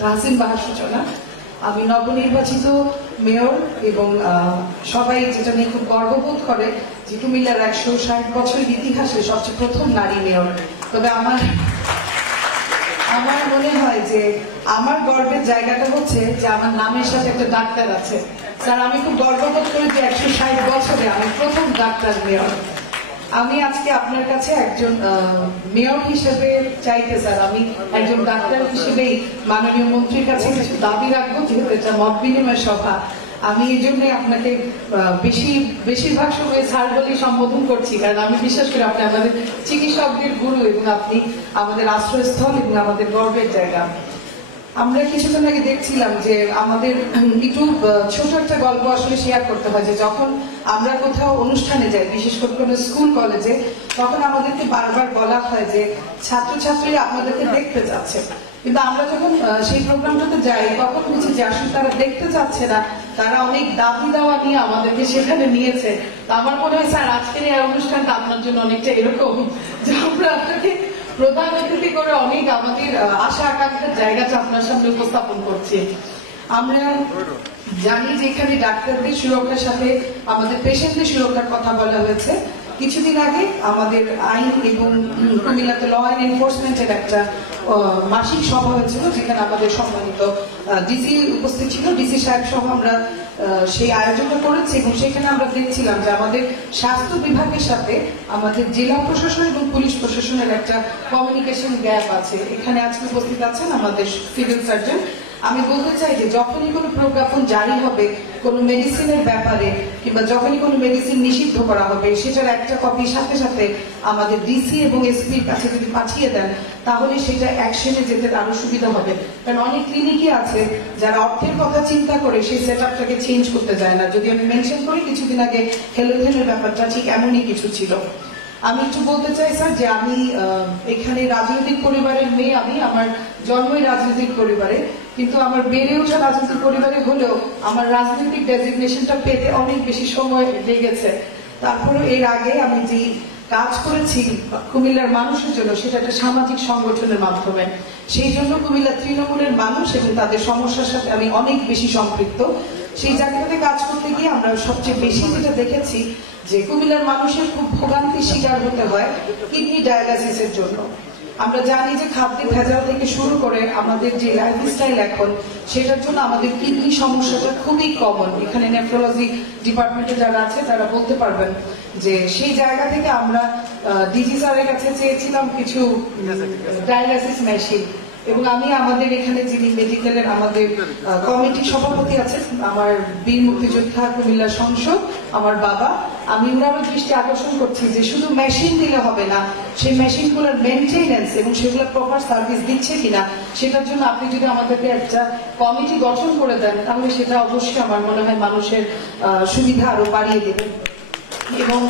তাহসিন বাহার সূচনা। আমি নবনির্বাচিত মেয়র এবং সবাই যেটা নিয়ে খুব গর্ববোধ করে যে কুমিল্লার 160 বছরের ইতিহাসে সবচেয়ে প্রথম নারী মেয়র। তবে আমার মনে হয় যে আমার গর্বের জায়গাটা হচ্ছে যে আমার নামের সাথে একটা ডাক্তার আছে। স্যার, আমি খুব গর্ববোধ করি যে 160 বছরে আমি প্রথম ডাক্তার মেয়র। আমি আজকে আপনার কাছে একজন মেয়র হিসেবে চাইতে স্যার, আমি একজন ডাক্তার হিসেবেই মাননীয় মন্ত্রীর কাছে কিছু দাবি রাখবো, যেহেতু এটা মত বিনিময় সভা। আমি এই জন্য আপনাকে বেশিরভাগ সময় স্যার বলেই সম্বোধন করছি, কারণ আমি বিশ্বাস করি আপনি আমাদের চিকিৎসকদের গুরু এবং আপনি আমাদের আশ্রয়স্থল এবং আমাদের গর্বের জায়গা। আমরা কিছুক্ষণ আগে দেখছিলাম যে আমাদের একটু ছোট একটা গল্প আসলে শেয়ার করতে হয় যে যখন আমরা কোথাও অনুষ্ঠানে যাই, বিশেষ করে কোনো স্কুল কলেজে, তখন আমাদেরকে বারবার বলা হয় যে ছাত্রছাত্রীরা আপনাদেরকে দেখতে যাচ্ছে, কিন্তু আমরা যখন সেই প্রোগ্রামটাতে যাই তখন বুঝি যে আসলে তারা দেখতে যাচ্ছে না, তারা অনেক দাবি দেওয়া নিয়ে আমাদেরকে সেখানে নিয়েছে। তো আমার মনে হয় স্যার আজকের এই অনুষ্ঠানটা আপনার জন্য অনেকটা এরকম যে আমরা আপনাকে প্রধান অতিথি করে অনেক আমাদের আশা আকাঙ্ক্ষার জায়গাটা আপনার সামনে উপস্থাপন করছি। আমরা জানি যে এখানে ডাক্তারদের সুরক্ষার সাথে আমাদের পেশেন্টদের সুরক্ষার কথা বলা হয়েছে। কিছুদিন আগে আমাদের আইন এবং কুমিল্লাতে ল অ্যান্ড এনফোর্সমেন্টের একটা মাসিক সভা হয়েছিল, যেখানে আমাদের সম্মানিত ডিসি উপস্থিত ছিল। ডিসি সাহেব সহ আমরা সেই আয়োজনটা করেছি এবং সেখানে আমরা দেখছিলাম যে আমাদের স্বাস্থ্য বিভাগের সাথে আমাদের জেলা প্রশাসন এবং পুলিশ প্রশাসনের একটা কমিউনিকেশন গ্যাপ আছে। এখানে আজকে উপস্থিত আছেন আমাদের সিভিল সার্জন। আমি বলতে চাই যে যখনই কোনো প্রজ্ঞাপন জারি হবে কোনো মেডিসিনের ব্যাপারে, কিংবা যখনই কোনো মেডিসিন নিষিদ্ধ করা হবে, সেটার একটা কপি সাথে সাথে আমাদের ডিসি এবং এসপির কাছে যদি পাঠিয়ে দেন, তাহলে সেটা অ্যাকশনে যেতে আরো সুবিধা হবে। কারণ অনেক ক্লিনিকই আছে যারা অর্থের কথা চিন্তা করে সেই সেট আপটাকে চেঞ্জ করতে যায় না। যদি আমি মেনশন করি, কিছুদিন আগে হেলোথেনের ব্যাপারটা ঠিক এমনই কিছু ছিল। আমি একটু বলতে চাই স্যার যে আমি এখানে রাজনৈতিক পরিবারের মেয়ে, আমি আমার জন্মই রাজনৈতিক পরিবারে, কিন্তু আমার বেড়ে ওঠা রাজনৈতিক পরিবারে হলেও আমার রাজনৈতিক ডেজিগনেশনটা পেতে অনেক বেশি সময় লেগেছে। তারপরে এর আগে আমি যে কাজ করেছি কুমিল্লার মানুষের জন্য, সেটা একটা সামাজিক সংগঠনের মাধ্যমে। সেই জন্য কুমিল্লার তৃণমূলের মানুষ এবং তাদের সমস্যার সাথে আমি অনেক বেশি সম্পৃক্ত। সেই জায়গাটাতে কাজ করতে গিয়ে আমরা সবচেয়ে বেশি যেটা দেখেছি যে কুমিল্লার মানুষের খুব ভোগান্তির শিকার হতে হয় কিডনি ডায়ালাইসিসের জন্য। আমরা জানি যে খাদ্যে ভেজাল থেকে শুরু করে আমাদের যে লাইফস্টাইল এখন, সেটার জন্য আমাদের কিডনি সমস্যাটা খুবই কমন। এখানে নেফ্রোলজি ডিপার্টমেন্টে যারা আছে তারা বলতে পারবেন যে সেই জায়গা থেকে আমরা ডিজি স্যারের কাছে চেয়েছিলাম কিছু ডায়ালাইসিস মেশিন। এবং আমি আমাদের এখানে যিনি মেডিকেলের আমাদের কমিটির সভাপতি আছেন, আমার বীর মুক্তিযোদ্ধা কুমিল্লা সংসদ, আমার বাবা, আমি ওনারও দৃষ্টি আকর্ষণ করছি যে শুধু মেশিন দিলে হবে না, সেই মেশিনগুলোর মেনটেনেন্স এবং সেগুলো প্রপার সার্ভিস দিচ্ছে কিনা, সেটার জন্য আপনি যদি আমাদেরকে একটা কমিটি গঠন করে দেন, তাহলে সেটা অবশ্যই আমার মনে হয় মানুষের সুবিধা আরো বাড়িয়ে দেবে। এবং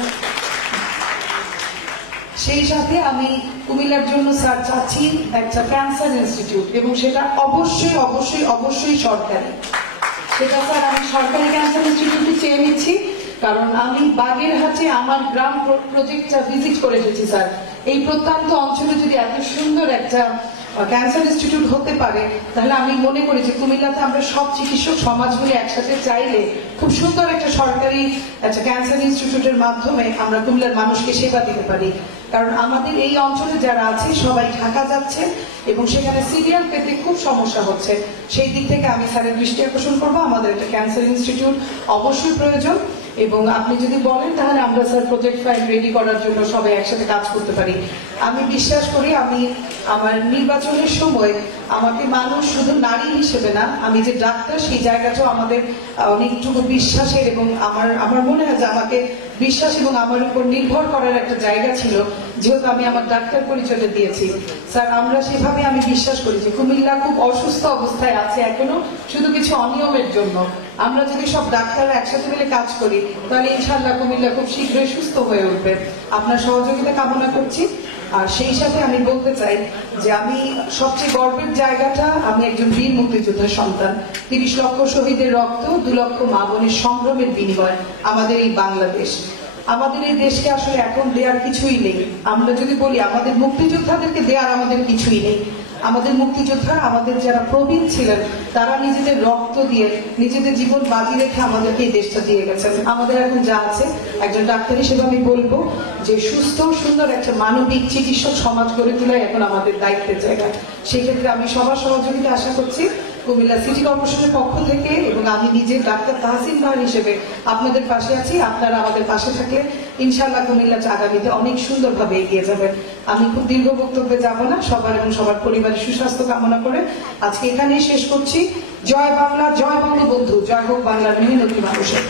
সেই সাথে আমি কুমিল্লার জন্য স্যার চাচ্ছি একটা ক্যান্সার ইনস্টিটিউট, এবং সেটা অবশ্যই অবশ্যই অবশ্যই সরকারি। সেটা স্যার আমি সরকারি ক্যান্সার ইনস্টিটিউটে চেয়ে নিচ্ছি, কারণ আমি বাগেরহাটে আমার গ্রাম প্রজেক্টটা ভিজিট করে এসেছি স্যার। এই প্রত্যন্ত অঞ্চলে যদি এত সুন্দর একটা ক্যান্সার ইনস্টিটিউট হতে পারে, তাহলে আমি মনে করি যে কুমিল্লাতে আমরা সব চিকিৎসক সমাজগুলি একসাথে চাইলে খুব সুন্দর একটা সরকারি একটা ক্যান্সার ইনস্টিটিউটের মাধ্যমে আমরা কুমিল্লার মানুষকে সেবা দিতে পারি। কারণ আমাদের এই অঞ্চলে যারা আছে সবাই ঢাকা যাচ্ছে এবং সেখানে সিরিয়াল পেতে খুব সমস্যা হচ্ছে। সেই দিক থেকে আমি স্যারের দৃষ্টি আকর্ষণ করবো, আমাদের একটা ক্যান্সার ইনস্টিটিউট অবশ্যই প্রয়োজন। এবং আপনি যদি বলেন তাহলে আমরা স্যার প্রজেক্ট ফাইল রেডি করার জন্য সবাই একসাথে কাজ করতে পারি। আমি বিশ্বাস করি আমি আমার নির্বাচনের সময় আমাকে মানুষ শুধু নারী হিসেবে না, আমি যে ডাক্তার সেই জায়গাটাও আমাদের অনেকটুকু বিশ্বাসের, এবং আমার মনে হয় যে আমাকে বিশ্বাস এবং আমার উপর নির্ভর করার একটা জায়গা ছিল, যেহেতু আমি আমার ডাক্তার পরিচয়টা দিয়েছি। স্যার আমরা সেভাবে আমি বিশ্বাস করি যে কুমিল্লা খুব অসুস্থ অবস্থায় আছে এখনো, শুধু কিছু অনিয়মের জন্য। আমরা যদি সব ডাক্তাররা একসাথে মিলে কাজ করি, তাহলে ইনশাআল্লাহ কুমিল্লা খুব শীঘ্রই সুস্থ হয়ে উঠবে। আপনার সহযোগিতা কামনা করছি। আর সেই সাথে আমি বলতে চাই যে আমি সবচেয়ে গর্বের জায়গাটা, আমি একজন বীর মুক্তিযোদ্ধার সন্তান। 30 লক্ষ শহীদের রক্ত, 2 লক্ষ মা বোনের সংগ্রামের বিনিময় আমাদের এই বাংলাদেশ। আমাদের এই দেশকে আসলে এখন দেওয়ার কিছুই নেই। আমরা যদি বলি আমাদের মুক্তিযোদ্ধাদেরকে দেওয়ার আমাদের কিছুই নেই। আমাদের মুক্তিযোদ্ধা, আমাদের যারা প্রবীণ ছিলেন, তারা নিজেদের রক্ত দিয়ে, নিজেদের জীবন বাজি রেখে আমাদেরকে এই দেশটা দিয়ে গেছেন। আমাদের এখন যা আছে, একজন ডাক্তার হিসেবে আমি বলবো যে সুস্থ সুন্দর একটা মানবিক চিকিৎসক সমাজ গড়ে তোলাই এখন আমাদের দায়িত্বের জায়গা। সেক্ষেত্রে আমি সবার সহযোগিতা আশা করছি কুমিল্লা সিটি কর্পোরেশনের পক্ষ থেকে, এবং আমি নিজে ডাক্তার তাহসিন বাহার হিসেবে আপনাদের পাশে আছি। আপনারা আমাদের পাশে থাকলে ইনশাআল্লাহ কুমিল্লা আগামীতে অনেক সুন্দরভাবে এগিয়ে যাবে। আমি খুব দীর্ঘ বক্তব্যে যাব না, সবার এবং সবার পরিবারের সুস্বাস্থ্য কামনা করে আজকে এখানেই শেষ করছি। জয় বাংলা, জয় বঙ্গবন্ধু, জয় হোক বাংলার মেহনতি মানুষের।